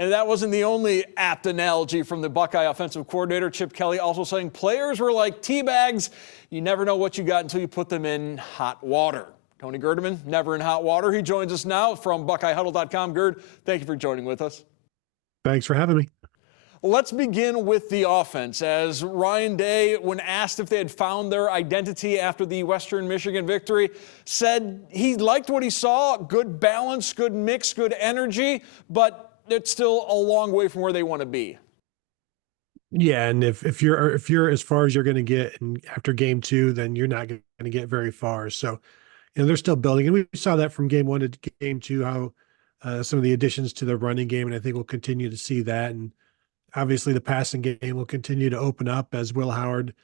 And that wasn't the only apt analogy from the Buckeye offensive coordinator, Chip Kelly, also saying players were like tea bags. You never know what you got until you put them in hot water. Tony Gerdeman, never in hot water. He joins us now from BuckeyeHuddle.com. Gerd, thank you for joining with us. Thanks for having me. Let's begin with the offense. As Ryan Day, when asked if they had found their identity after the Western Michigan victory, said he liked what he saw, good balance, good mix, good energy, but it's still a long way from where they want to be. Yeah, and if you're as far as you're going to get after game two, then you're not going to get very far. So, they're still building, and we saw that from game one to game two, how some of the additions to the running game, and I think we'll continue to see that. And obviously, the passing game will continue to open up as Will Howard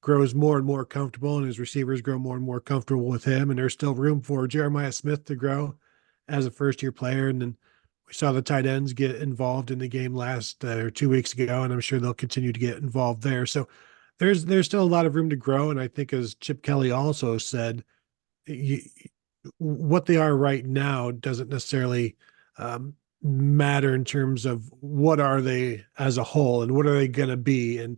grows more and more comfortable, and his receivers grow more and more comfortable with him. And there's still room for Jeremiah Smith to grow as a first-year player. And then we saw the tight ends get involved in the game last or 2 weeks ago, and I'm sure they'll continue to get involved there. So there's still a lot of room to grow. And I think, as Chip Kelly also said, what they are right now doesn't necessarily matter in terms of what are they as a whole and what are they going to be, and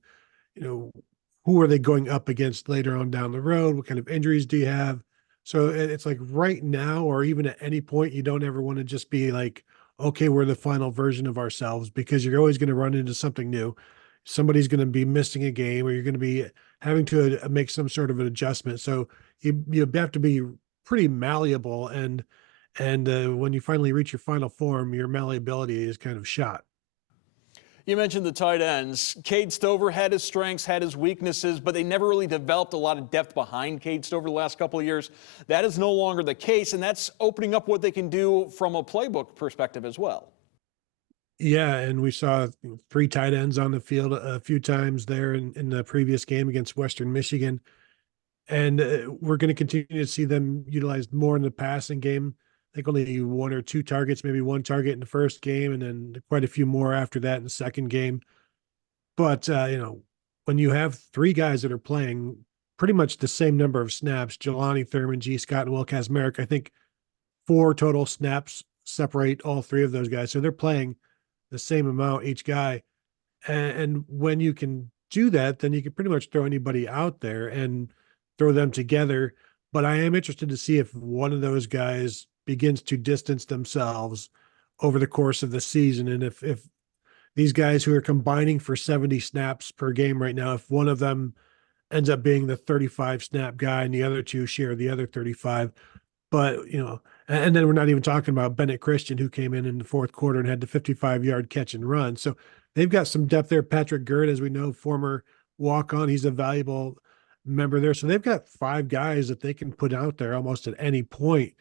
who are they going up against later on down the road, what kind of injuries do you have. So it's like right now, or even at any point, you don't ever want to just be like, okay, we're the final version of ourselves, because you're always going to run into something new. Somebody's going to be missing a game, or you're going to be having to make some sort of an adjustment. So you have to be pretty malleable, and when you finally reach your final form, your malleability is kind of shot. You mentioned the tight ends. Cade Stover had his strengths, had his weaknesses, but they never really developed a lot of depth behind Cade Stover the last couple of years. That is no longer the case, and that's opening up what they can do from a playbook perspective as well. Yeah, and we saw 3 tight ends on the field a few times there in the previous game against Western Michigan. And we're going to continue to see them utilized more in the passing game. I think only 1 or 2 targets, maybe 1 target in the first game, and then quite a few more after that in the second game. But, when you have 3 guys that are playing pretty much the same number of snaps, Jelani Thurman, G. Scott, and Will Kazmarek, I think 4 total snaps separate all 3 of those guys. So they're playing the same amount each guy. And when you can do that, then you can pretty much throw anybody out there and throw them together. But I am interested to see if one of those guys begins to distance themselves over the course of the season. And if these guys who are combining for 70 snaps per game right now, if one of them ends up being the 35 snap guy and the other 2 share the other 35. But, and then we're not even talking about Bennett Christian, who came in the fourth quarter and had the 55-yard catch and run. So they've got some depth there. Patrick Gerd, as we know, former walk-on, he's a valuable member there. So they've got 5 guys that they can put out there almost at any point,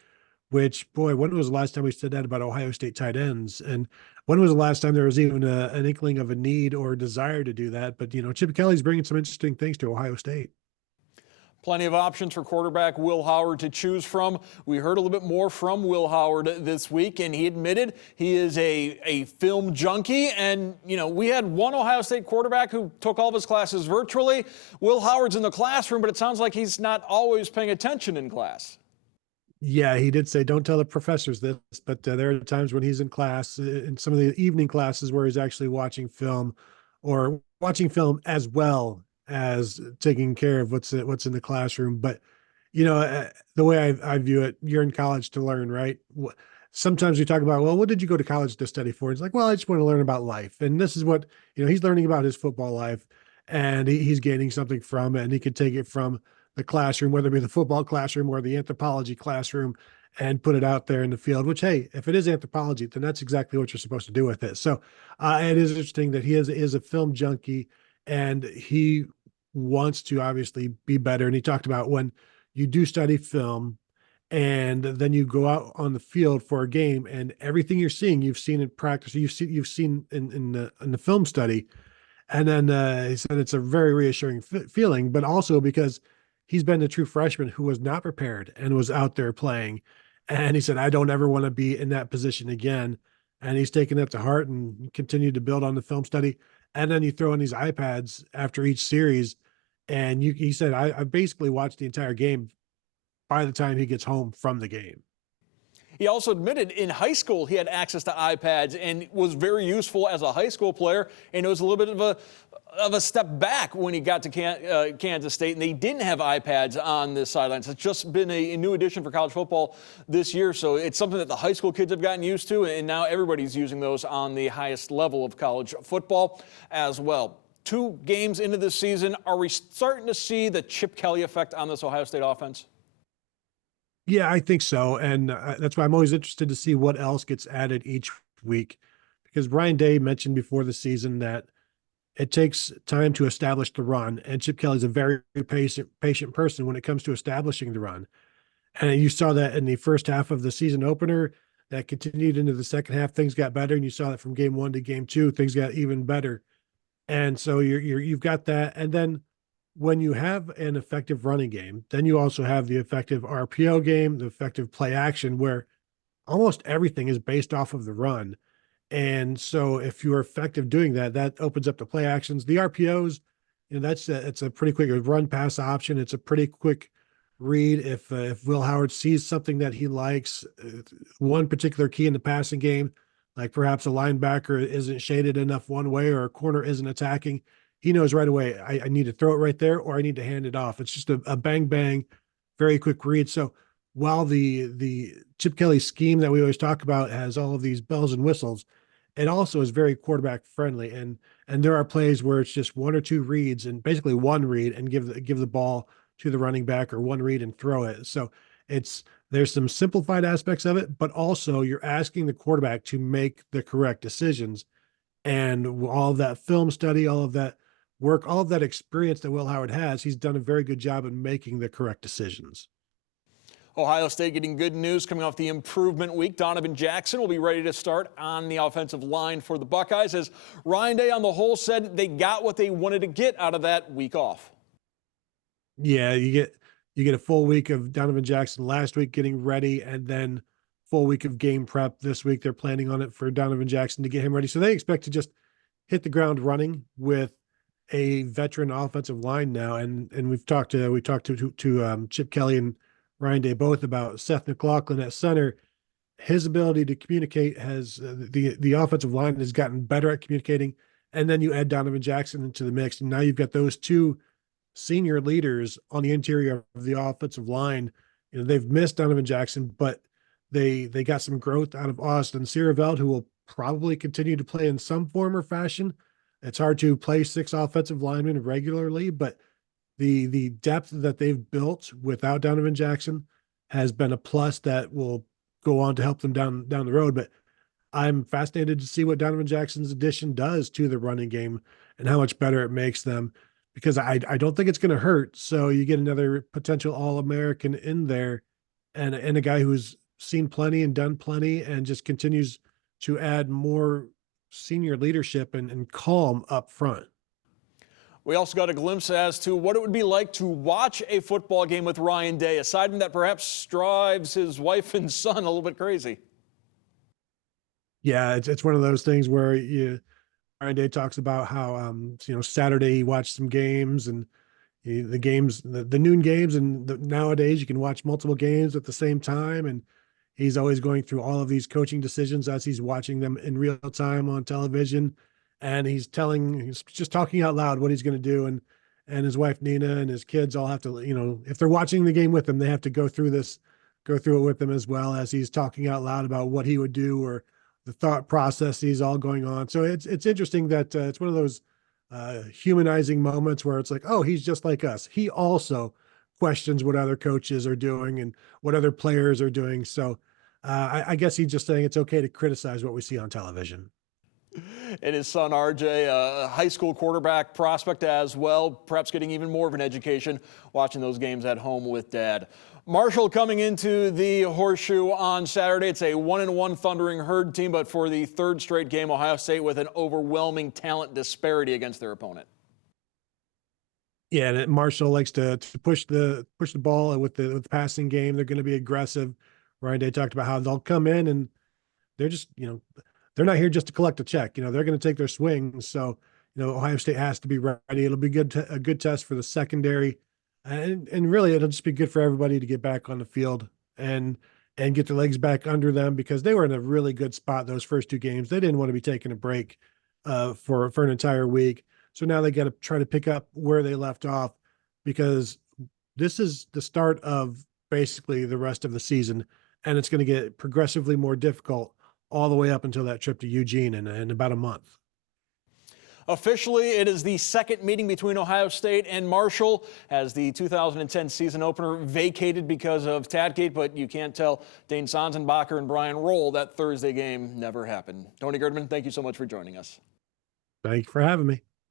which, boy, when was the last time we said that about Ohio State tight ends? And when was the last time there was even an inkling of a need or a desire to do that? But, Chip Kelly's bringing some interesting things to Ohio State. Plenty of options for quarterback Will Howard to choose from. We heard a little bit more from Will Howard this week, and he admitted he is a film junkie. And, we had one Ohio State quarterback who took all of his classes virtually. Will Howard's in the classroom, but it sounds like he's not always paying attention in class. Yeah, he did say, don't tell the professors this, but there are times when he's in class, in some of the evening classes, where he's actually watching film, or watching film as well as taking care of what's in the classroom. But, the way I view it, you're in college to learn, right? Sometimes we talk about, well, what did you go to college to study for? It's like, well, I just want to learn about life. And this is what, he's learning about his football life, and he's gaining something from it, and he can take it from the classroom, whether it be the football classroom or the anthropology classroom, and put it out there in the field, which, hey, if it is anthropology, then that's exactly what you're supposed to do with it. So it is interesting that he is a film junkie, and he wants to obviously be better. And he talked about when you do study film and then you go out on the field for a game, and everything you're seeing, you've seen in practice, you've seen in the film study. And then he said it's a very reassuring feeling, but also because he's been a true freshman who was not prepared and was out there playing. And he said, I don't ever want to be in that position again. And he's taken that to heart and continued to build on the film study. And then you throw in these iPads after each series. And he said, I basically watched the entire game by the time he gets home from the game. He also admitted in high school he had access to iPads and was very useful as a high school player. And it was a little bit of a step back when he got to Kansas State, and they didn't have iPads on the sidelines. It's just been a new addition for college football this year, so it's something that the high school kids have gotten used to, and now everybody's using those on the highest level of college football as well. 2 games into this season, are we starting to see the Chip Kelly effect on this Ohio State offense? Yeah, I think so. And that's why I'm always interested to see what else gets added each week. Because Brian Day mentioned before the season that it takes time to establish the run. And Chip Kelly's a very patient person when it comes to establishing the run. And you saw that in the first half of the season opener. That continued into the second half. Things got better. And you saw that from game 1 to game 2, things got even better. And so you've got that. And then when you have an effective running game, then you also have the effective RPO game, the effective play action, where almost everything is based off of the run. And so if you're effective doing that, that opens up the play actions. The RPOs, it's a pretty quick run pass option. It's a pretty quick read. If Will Howard sees something that he likes, one particular key in the passing game, like perhaps a linebacker isn't shaded enough one way or a corner isn't attacking, he knows right away, I need to throw it right there or I need to hand it off. It's just a bang, bang, very quick read. So while the Chip Kelly scheme that we always talk about has all of these bells and whistles, it also is very quarterback friendly. And there are plays where it's just 1 or 2 reads and basically one read and give the ball to the running back, or one read and throw it. So there's some simplified aspects of it, but also you're asking the quarterback to make the correct decisions. And all of that film study, all of that work, all of that experience that Will Howard has, he's done a very good job in making the correct decisions. Ohio State getting good news coming off the improvement week. Donovan Jackson will be ready to start on the offensive line for the Buckeyes, as Ryan Day on the whole said they got what they wanted to get out of that week off. Yeah, you get a full week of Donovan Jackson last week getting ready, and then full week of game prep this week. They're planning on it for Donovan Jackson to get him ready. So they expect to just hit the ground running with a veteran offensive line now. And we talked to Chip Kelly and Ryan Day both about Seth McLaughlin at center. His ability to communicate has the offensive line has gotten better at communicating. And then you add Donovan Jackson into the mix, and now you've got those 2 senior leaders on the interior of the offensive line. They've missed Donovan Jackson, but they got some growth out of Austin Sierreveld, who will probably continue to play in some form or fashion. It's hard to play 6 offensive linemen regularly, but the depth that they've built without Donovan Jackson has been a plus that will go on to help them down the road. But I'm fascinated to see what Donovan Jackson's addition does to the running game and how much better it makes them, because I don't think it's going to hurt. So you get another potential All-American in there, and a guy who's seen plenty and done plenty and just continues to add more senior leadership and calm up front. We also got a glimpse as to what it would be like to watch a football game with Ryan Day, aside from that perhaps drives his wife and son a little bit crazy. Yeah, it's one of those things where Ryan Day talks about how Saturday he watched some games, and the games, the noon games, and nowadays you can watch multiple games at the same time, and he's always going through all of these coaching decisions as he's watching them in real time on television. And he's just talking out loud what he's going to do. And his wife, Nina, and his kids all have to, if they're watching the game with him, they have to go through it with him, as well as he's talking out loud about what he would do or the thought processes all going on. So it's interesting that it's one of those humanizing moments where it's like, oh, he's just like us. He also questions what other coaches are doing and what other players are doing. So I guess he's just saying it's okay to criticize what we see on television. And his son RJ, a high school quarterback prospect as well, perhaps getting even more of an education watching those games at home with dad. Marshall coming into the Horseshoe on Saturday. It's a 1-1 Thundering Herd team, but for the 3rd straight game, Ohio State with an overwhelming talent disparity against their opponent. Yeah, and Marshall likes to push the ball with the passing game. They're going to be aggressive. Ryan Day talked about how they'll come in and they're just, they're not here just to collect a check. They're going to take their swings. So, Ohio State has to be ready. It'll be a good test for the secondary. And really, it'll just be good for everybody to get back on the field. And, and get their legs back under them, because they were in a really good spot those first 2 games. They didn't want to be taking a break for an entire week. So now they got to try to pick up where they left off, because this is the start of basically the rest of the season, and it's going to get progressively more difficult all the way up until that trip to Eugene in about a month. Officially, it is the second meeting between Ohio State and Marshall, as the 2010 season opener vacated because of Tatgate, but you can't tell Dane Sonsenbacher and Brian Roll that Thursday game never happened. Tony Gerdeman, thank you so much for joining us. Thank you for having me.